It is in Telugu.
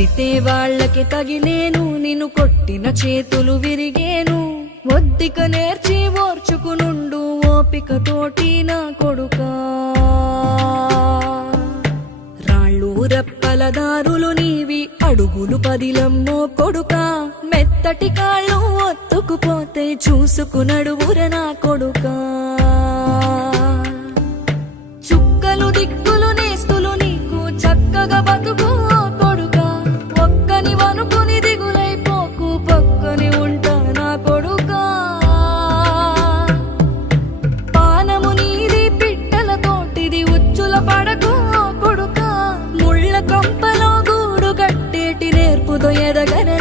కొడితే వాళ్ళకి తగిలేను, నిన్ను కొట్టిన చేతులు విరిగేను. ఒద్దిక నేర్చి ఓర్చుకునుండు ఓపికతోటి నా కొడుకా. రాళ్ళు రెప్పల దారులు నీవి, అడుగులు పదిలమ్మో కొడుకా. మెత్తటి కాళ్ళు ఒత్తుకుపోతే చూసుకునడువుర నా కొడుకా. చుక్కలు దిక్కులు నేస్తులు నీకు చక్కగా బతుకు కొడుకా. ఒక్కని వనుకుని దిగులైపోకు, పక్కని ఉంటా నా కొడుకా. పానము నీది పిట్టల తోటిది, ఉచ్చుల పడకు కొడుకా. ముళ్ళ కంపలో గూడు కట్టేటి నేర్పుతో ఎదగనే